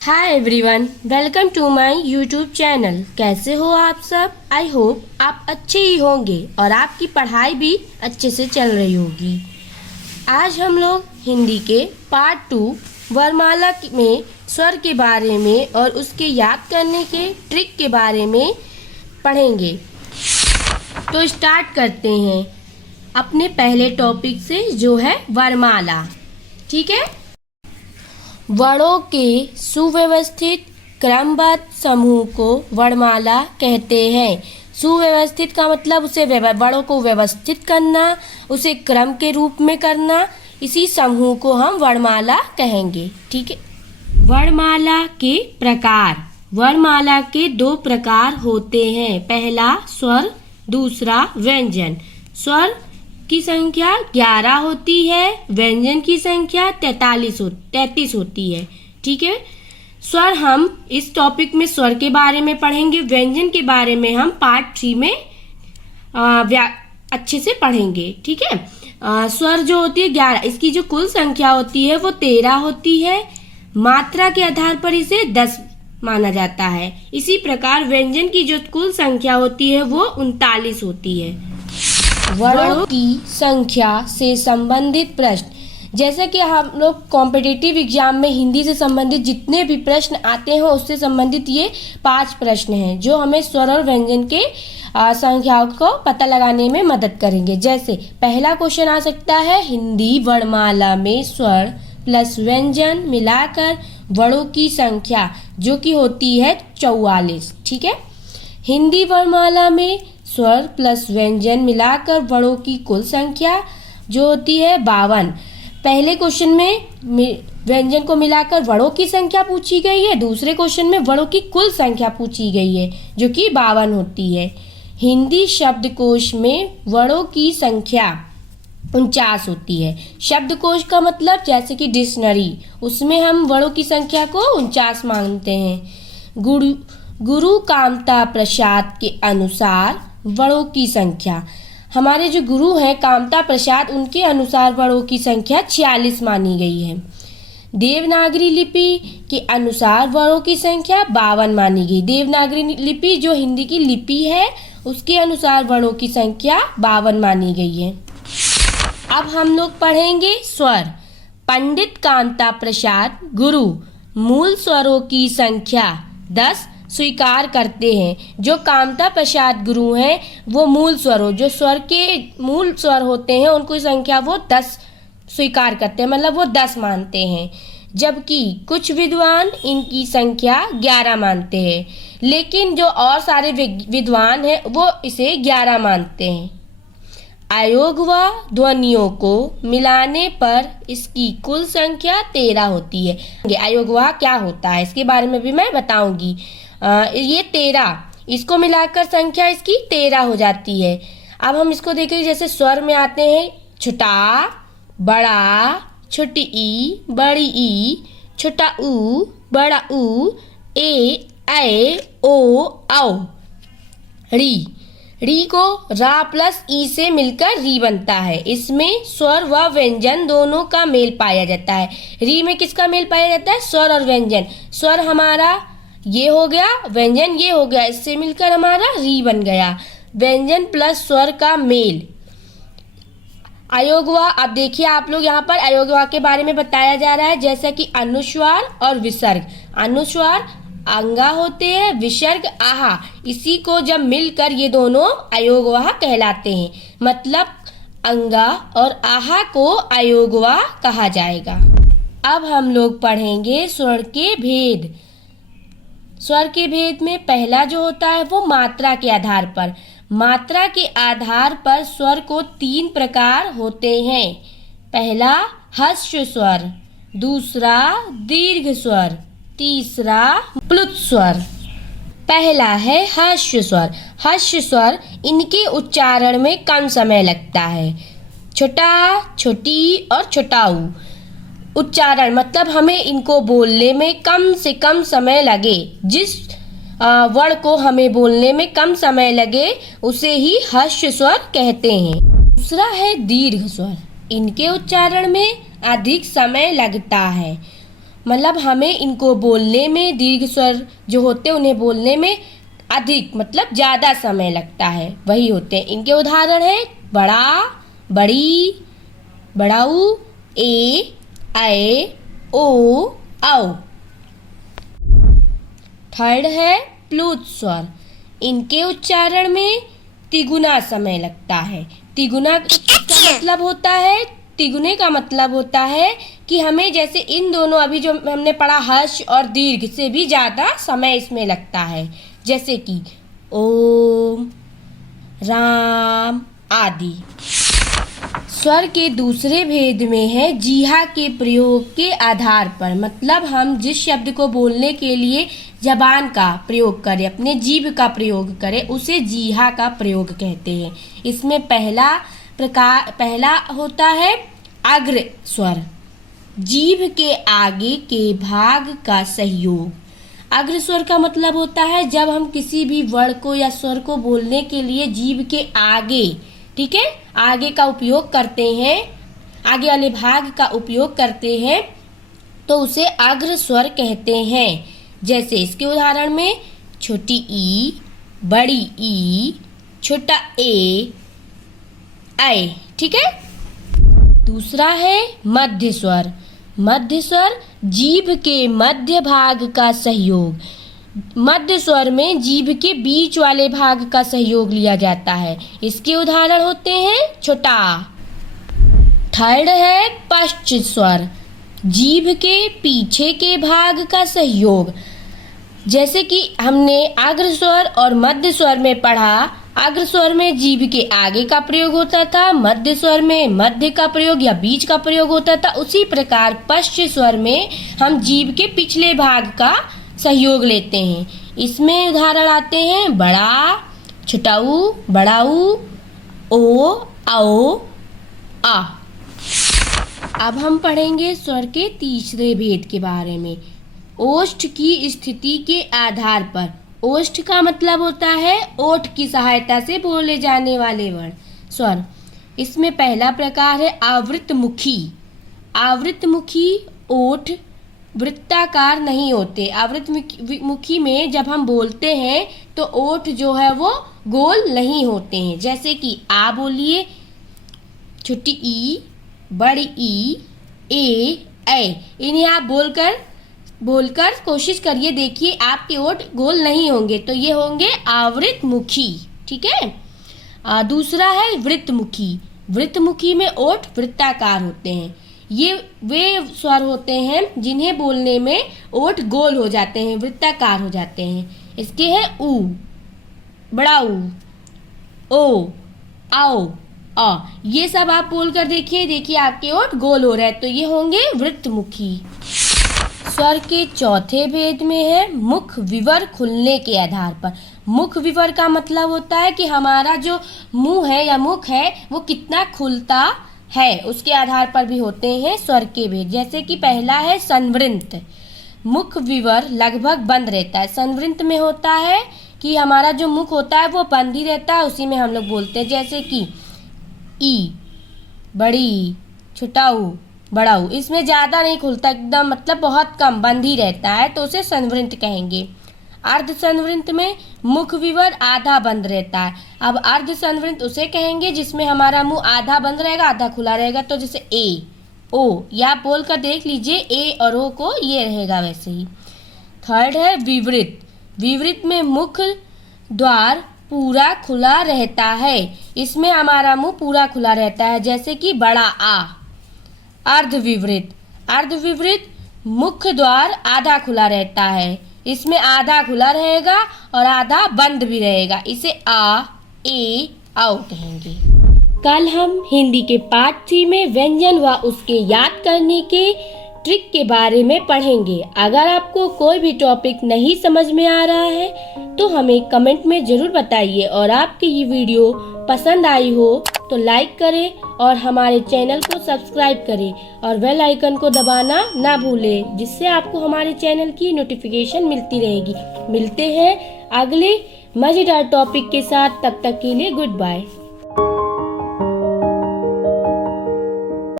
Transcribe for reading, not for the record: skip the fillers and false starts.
Hi everyone, welcome to my YouTube channel. कैसे हो आप सब? आई होप आप अच्छे ही होंगे और आपकी पढ़ाई भी अच्छे से चल रही होगी। आज हम लोग हिंदी के पार्ट 2 वर्णमाला में स्वर के बारे में और उसके याद करने के ट्रिक के बारे में पढ़ेंगे। तो स्टार्ट करते हैं अपने पहले टॉपिक से, जो है वर्णमाला। ठीक है। वर्णों के सुव्यवस्थित क्रमबद्ध समूह को वर्णमाला कहते हैं। सुव्यवस्थित का मतलब उसे वर्णों को व्यवस्थित करना, उसे क्रम के रूप में करना, इसी समूह को हम वर्णमाला कहेंगे। ठीक है। वर्णमाला के प्रकार। वर्णमाला के 2 प्रकार होते हैं। पहला स्वर, दूसरा व्यंजन। स्वर की संख्या 11 होती है, व्यंजन की संख्या 33 होती है। ठीक है। स्वर हम इस टॉपिक में स्वर के बारे में पढ़ेंगे, व्यंजन के बारे में हम पार्ट 3 में अच्छे से पढ़ेंगे। ठीक है। स्वर जो होती है 11, इसकी जो कुल संख्या होती है वो 13 होती है। मात्रा के आधार पर इसे 10 माना जाता है। इसी प्रकार व्यंजन की जो कुल संख्या होती है वो 39 होती है। वर्णों की संख्या से संबंधित प्रश्न। जैसे कि हम लोग कॉम्पिटिटिव एग्जाम में हिंदी से संबंधित जितने भी प्रश्न आते हैं उससे संबंधित ये 5 प्रश्न हैं जो हमें स्वर और व्यंजन के संख्याओं को पता लगाने में मदद करेंगे। जैसे पहला क्वेश्चन आ सकता है, हिंदी वर्णमाला में स्वर प्लस व्यंजन मिलाकर वर्णों की संख्या जो कि होती है 44। ठीक है। हिंदी वर्णमाला में स्वर प्लस व्यंजन मिलाकर वर्णों की कुल संख्या जो होती है 52। पहले क्वेश्चन में व्यंजन को मिलाकर वर्णों की संख्या पूछी गई है, दूसरे क्वेश्चन में वर्णों की कुल संख्या पूछी गई है जो कि 52 होती है। हिंदी शब्दकोश में वर्णों की संख्या 49 होती है। शब्दकोश का मतलब जैसे कि डिक्शनरी, उसमें हम वर्णों की संख्या को 49 मानते हैं। गुरु कामता प्रसाद के अनुसार वर्णों की संख्या, हमारे जो गुरु हैं कामता प्रसाद, उनके अनुसार वर्णों की संख्या 46 मानी गई है। देवनागरी लिपि के अनुसार वर्णों की संख्या 52 मानी गई। देवनागरी लिपि जो हिंदी की लिपि है उसके अनुसार वर्णों की संख्या 52 मानी गई है। अब हम लोग पढ़ेंगे स्वर। पंडित कामता प्रसाद गुरु मूल स्वरों की संख्या 10 स्वीकार करते हैं। जो कामता प्रसाद गुरु हैं वो मूल स्वरों, जो स्वर के मूल स्वर होते हैं उनको संख्या वो 10 स्वीकार करते हैं, मतलब वो 10 मानते हैं। जबकि कुछ विद्वान इनकी संख्या 11 मानते हैं, लेकिन जो और सारे विद्वान हैं वो इसे 11 मानते हैं। अयोग व ध्वनियों को मिलाने पर इसकी कुल संख्या 13 होती है। अयोग व क्या होता है इसके बारे में भी मैं बताऊंगी। ये 13, इसको मिलाकर संख्या इसकी 13 हो जाती है। अब हम इसको देखें, जैसे स्वर में आते हैं छोटा, बड़ा, छोटी ई, बड़ी ई, छोटा ऊ, बड़ा ऊ, ए, ओ, औ। री को रा प्लस ई से मिलकर री बनता है। इसमें स्वर व व्यंजन दोनों का मेल पाया जाता है। री में किसका मेल पाया जाता है? स्वर और व्यंजन। स्वर हमारा ये हो गया, व्यंजन ये हो गया, इससे मिलकर हमारा री बन गया। व्यंजन प्लस स्वर का मेल। अयोगवा, अब देखिए आप लोग यहाँ पर अयोगवा के बारे में बताया जा रहा है, जैसा कि अनुस्वार और विसर्ग। अनुस्वार अंगा होते हैं, विसर्ग आहा। इसी को जब मिलकर ये दोनों अयोगवा कहलाते हैं। मतलब अंगा और आहा को अयोगवा कहा जाएगा। अब हम लोग पढ़ेंगे स्वर के भेद। स्वर के भेद में पहला जो होता है वो मात्रा के आधार पर। मात्रा के आधार पर स्वर को 3 प्रकार होते हैं। पहला ह्रस्व स्वर, दूसरा दीर्घ स्वर, तीसरा प्लुत स्वर। पहला है ह्रस्व स्वर। ह्रस्व स्वर, इनके उच्चारण में कम समय लगता है। छोटा, छोटी और छोटाऊ उच्चारण, मतलब हमें इनको बोलने में कम से कम समय लगे। जिस वर्ण को हमें बोलने में कम समय लगे उसे ही ह्रस्व स्वर कहते हैं। दूसरा है दीर्घ स्वर। इनके उच्चारण में अधिक समय लगता है। मतलब हमें इनको बोलने में, दीर्घ स्वर जो होते हैं उन्हें बोलने में अधिक मतलब ज़्यादा समय लगता है, वही होते हैं। इनके उदाहरण हैं बड़ा, बड़ी, बड़ाऊ, ए, ऐ, ओ, औ। थर्ड है प्लुत स्वर। इनके उच्चारण में तिगुना समय लगता है। तिगुना का मतलब होता है, तिगुने का मतलब होता है कि हमें जैसे इन दोनों अभी जो हमने पढ़ा हर्ष और दीर्घ से भी ज़्यादा समय इसमें लगता है, जैसे कि ओम, राम आदि। स्वर के दूसरे भेद में है जीहा के प्रयोग के आधार पर, मतलब हम जिस शब्द को बोलने के लिए जबान का प्रयोग करें, अपने जीभ का प्रयोग करें, उसे जीहा का प्रयोग कहते हैं। इसमें पहला होता है अग्र स्वर, जीभ के आगे के भाग का सहयोग। अग्र स्वर का मतलब होता है जब हम किसी भी वर्ण को या स्वर को बोलने के लिए जीभ के आगे, ठीक है, आगे का उपयोग करते हैं, आगे वाले भाग का उपयोग करते हैं, तो उसे अग्र स्वर कहते हैं। जैसे इसके उदाहरण में छोटी ई, बड़ी ई, छोटा ए, ऐ, ठीक है। दूसरा है मध्य स्वर। मध्य स्वर जीभ के मध्य भाग का सहयोग। मध्य स्वर में जीभ के बीच वाले भाग का सहयोग लिया जाता है। इसके उदाहरण होते हैं छोटा। थर्ड है पश्च स्वर, जीभ के पीछे के भाग का सहयोग। जैसे कि हमने अग्र स्वर और मध्य स्वर में पढ़ा, अग्र स्वर में जीभ के आगे का प्रयोग होता था, मध्य स्वर में मध्य का प्रयोग या बीच का प्रयोग होता था। उसी प्रकार पश्च स्वर में हम जीभ के पिछले भाग का सहयोग लेते हैं। इसमें उदाहरण आते हैं बड़ा, छोटाऊ, बड़ाऊ, ओ, औ, आ। अब हम पढ़ेंगे स्वर के तीसरे भेद के बारे में। ओष्ठ की स्थिति के आधार पर। ओष्ठ का मतलब होता है ओठ की सहायता से बोले जाने वाले वर्ण स्वर। इसमें पहला प्रकार है आवृतमुखी। आवृतमुखी ओठ वृत्ताकार नहीं होते। आवृतमुखी में जब हम बोलते हैं तो ओठ जो है वो गोल नहीं होते हैं। जैसे कि आ बोलिए, छोटी ई, बड़ी ई, ए, ऐ, इन्हें आप बोलकर कोशिश करिए, देखिए आपके ओठ गोल नहीं होंगे, तो ये होंगे आवृतमुखी, ठीक है। दूसरा है वृत्तमुखी। वृत्तमुखी में ओठ वृत्ताकार होते हैं। ये वे स्वर होते हैं जिन्हें बोलने में ओठ गोल हो जाते हैं, वृत्ताकार हो जाते हैं। इसके हैं ऊ, बड़ाऊ, ओ, आओ, आ। ये सब आप बोलकर देखिए आपके ओठ गोल हो रहे हैं, तो ये होंगे वृत्तमुखी। स्वर के चौथे भेद में है मुख विवर खुलने के आधार पर। मुख विवर का मतलब होता है कि हमारा जो मुंह है या मुख है वो कितना खुलता है, उसके आधार पर भी होते हैं स्वर के भेद। जैसे कि पहला है संवृंत। मुख विवर लगभग बंद रहता है। संवृंत में होता है कि हमारा जो मुख होता है वो बंद ही रहता है, उसी में हम लोग बोलते हैं। जैसे कि ई, बड़ी, छोटाऊ, बड़ाऊ, इसमें ज़्यादा नहीं खुलता, एकदम मतलब बहुत कम, बंद ही रहता है, तो उसे संवृंत कहेंगे। अर्ध संवृंत में मुख विवर आधा बंद रहता है। अब अर्ध संवृंत उसे कहेंगे जिसमें हमारा मुंह आधा बंद रहेगा, आधा खुला रहेगा। तो जैसे ए, ओ, या आप बोल कर देख लीजिए, ए और ओ को ये रहेगा वैसे ही। थर्ड है विवृत। विवृत में मुख द्वार पूरा खुला रहता है। इसमें हमारा मुंह पूरा खुला रहता है। जैसे कि बड़ा आ। अर्धविवृत। अर्धविवृत मुख्य द्वार आधा खुला रहता है। इसमें आधा खुला रहेगा और आधा बंद भी रहेगा। इसे आ, ए, औ कहेंगे। कल हम हिंदी के पार्ट 3 में व्यंजन व उसके याद करने के ट्रिक के बारे में पढ़ेंगे। अगर आपको कोई भी टॉपिक नहीं समझ में आ रहा है तो हमें कमेंट में ज़रूर बताइए, और आपकी ये वीडियो पसंद आई हो तो लाइक करें और हमारे चैनल को सब्सक्राइब करें और बेल आइकन को दबाना ना भूलें, जिससे आपको हमारे चैनल की नोटिफिकेशन मिलती रहेगी। मिलते हैं अगले मज़ेदार टॉपिक के साथ, तब तक के लिए गुड बाय।